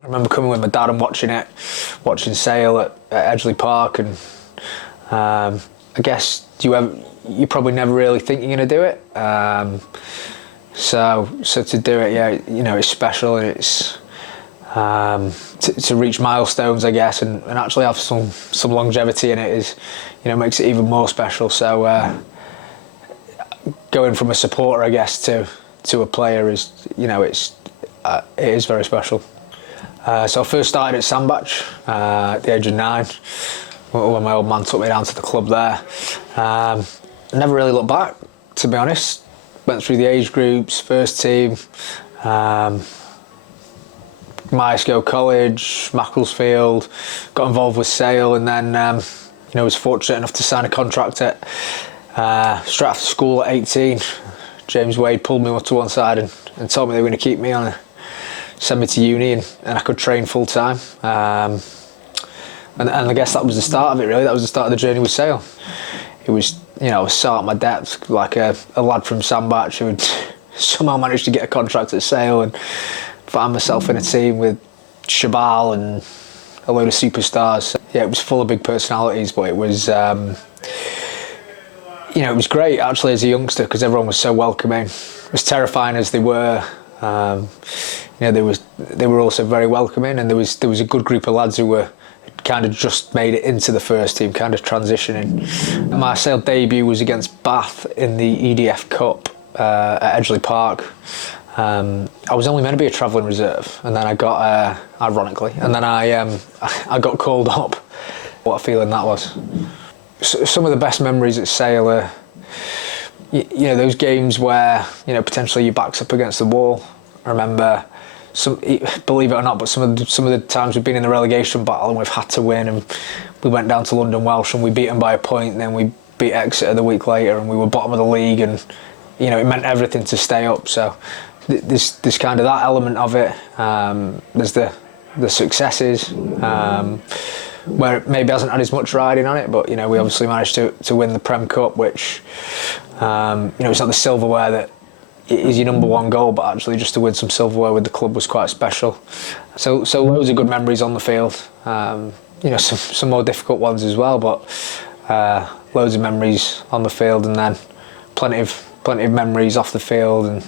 I remember coming with my dad and watching Sale at Edgeley Park, and I guess you probably never really think you're going to do it. So to do it, yeah, it's special, and it's to reach milestones, I guess, and actually have some longevity in it is, makes it even more special. So going from a supporter, I guess, to a player is, it is very special. So I first started at Sandbach at the age of 9, when my old man took me down to the club there. I never really looked back, to be honest. Went through the age groups, first team, Myerscough College, Macclesfield, got involved with Sale, and then was fortunate enough to sign a contract at straight after school at 18. James Wade pulled me to one side and told me they were going to keep me on, send me to uni, and I could train full time. And I guess that was the start of it, really. That was the start of the journey with Sale. It was, I was sat at my depth, like a lad from Sandbach who had somehow managed to get a contract at Sale, and found myself in a team with Shabal and a load of superstars. So, yeah, it was full of big personalities, but it was, it was great actually as a youngster, because everyone was so welcoming. As terrifying as they were, they were also very welcoming, and there was a good group of lads who were kind of just made it into the first team, kind of transitioning. My Sale debut was against Bath in the EDF Cup at Edgeley Park. I was only meant to be a travelling reserve, and then I got, ironically, and then I got called up. What a feeling that was. Some of the best memories at Sale are, those games where, potentially your back's up against the wall. I remember, believe it or not, but some of the times we've been in the relegation battle and we've had to win, and we went down to London Welsh and we beat them by a point, and then we beat Exeter the week later and we were bottom of the league, and it meant everything to stay up. So there's kind of that element of it. There's the successes, where it maybe hasn't had as much riding on it, but we obviously managed to win the Prem Cup, which it's not the silverware that is your number one goal, but actually just to win some silverware with the club was quite special. So loads of good memories on the field. Some more difficult ones as well, but loads of memories on the field, and then plenty of memories off the field, and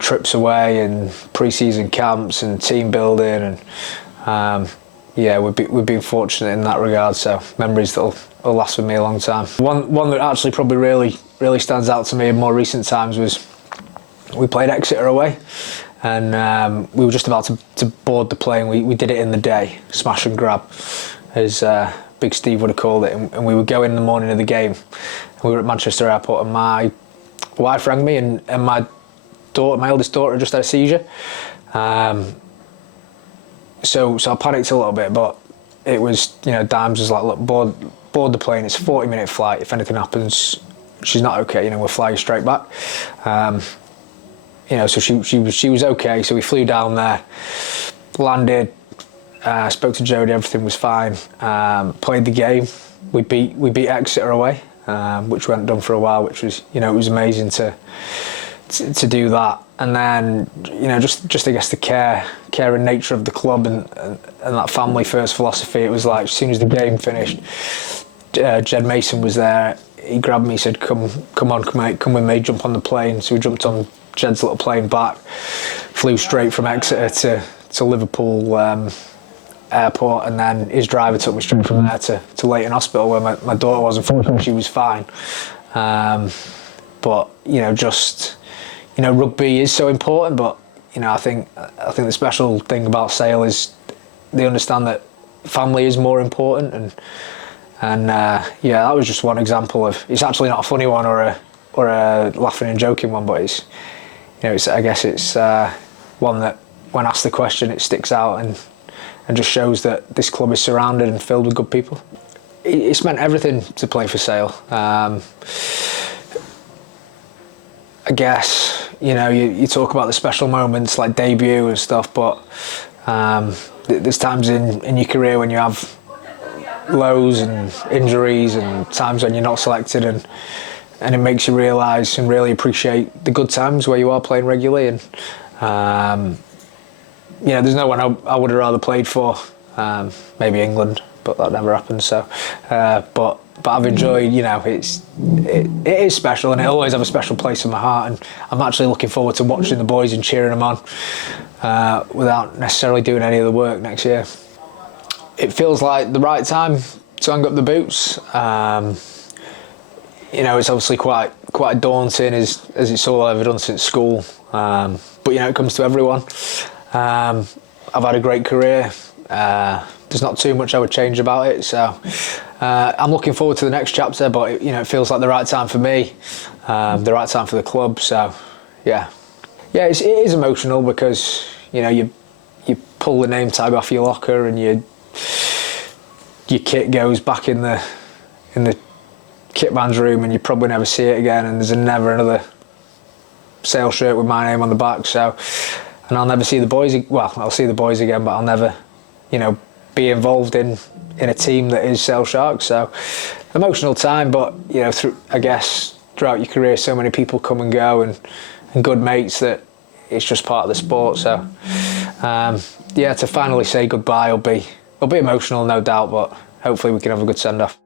trips away, and pre-season camps, and team building, and we've been fortunate in that regard. So memories that'll last with me a long time. One that actually probably really stands out to me in more recent times was we played Exeter away, and we were just about to board the plane. We did it in the day, smash and grab, as Big Steve would have called it, and we would go in the morning of the game. We were at Manchester Airport, and my wife rang me, and my eldest daughter just had a seizure. So I panicked a little bit, but it was, Dimes was like, look, board the plane, it's a 40-minute flight. If anything happens, she's not okay, we'll fly you straight back. So she was okay, so we flew down there, landed, spoke to Jodie, everything was fine, played the game. We beat Exeter away, which we hadn't done for a while, which was, it was amazing to do that. And then, just I guess the care and nature of the club, and that family first philosophy. It was like, as soon as the game finished, Jed Mason was there. He grabbed me, said, come on, mate, come with me, jump on the plane. So we jumped on Jed's little plane back, flew straight from Exeter to Liverpool airport, and then his driver took me straight from there to Leighton Hospital, where my daughter was. Unfortunately, she was fine. But, rugby is so important, but, I think the special thing about Sale is they understand that family is more important, and that was just one example of. It's actually not a funny one or a laughing and joking one, but it's I guess it's one that when asked the question, it sticks out and just shows that this club is surrounded and filled with good people. It's meant everything to play for Sale. I guess you talk about the special moments like debut and stuff, but there's times in your career when you have lows and injuries, and times when you're not selected, and it makes you realise and really appreciate the good times where you are playing regularly. And there's no one I would have rather played for. Maybe England, but that never happened. So, but I've enjoyed. It is special, and it always have a special place in my heart. And I'm actually looking forward to watching the boys and cheering them on without necessarily doing any of the work next year. It feels like the right time to hang up the boots. It's obviously quite daunting as it's all I've ever done since school. But it comes to everyone. I've had a great career. There's not too much I would change about it. So I'm looking forward to the next chapter. But it feels like the right time for me, the right time for the club. So yeah, it is emotional because you pull the name tag off your locker and your kit goes back in the kit man's room, and you probably never see it again, and there's never another Sale shirt with my name on the back. So, and I'll never see the boys. Well, I'll see the boys again, but I'll never, be involved in a team that is Sale Sharks. So, emotional time, but I guess throughout your career, so many people come and go, and good mates that it's just part of the sport. So, to finally say goodbye will be emotional, no doubt, but hopefully we can have a good send off.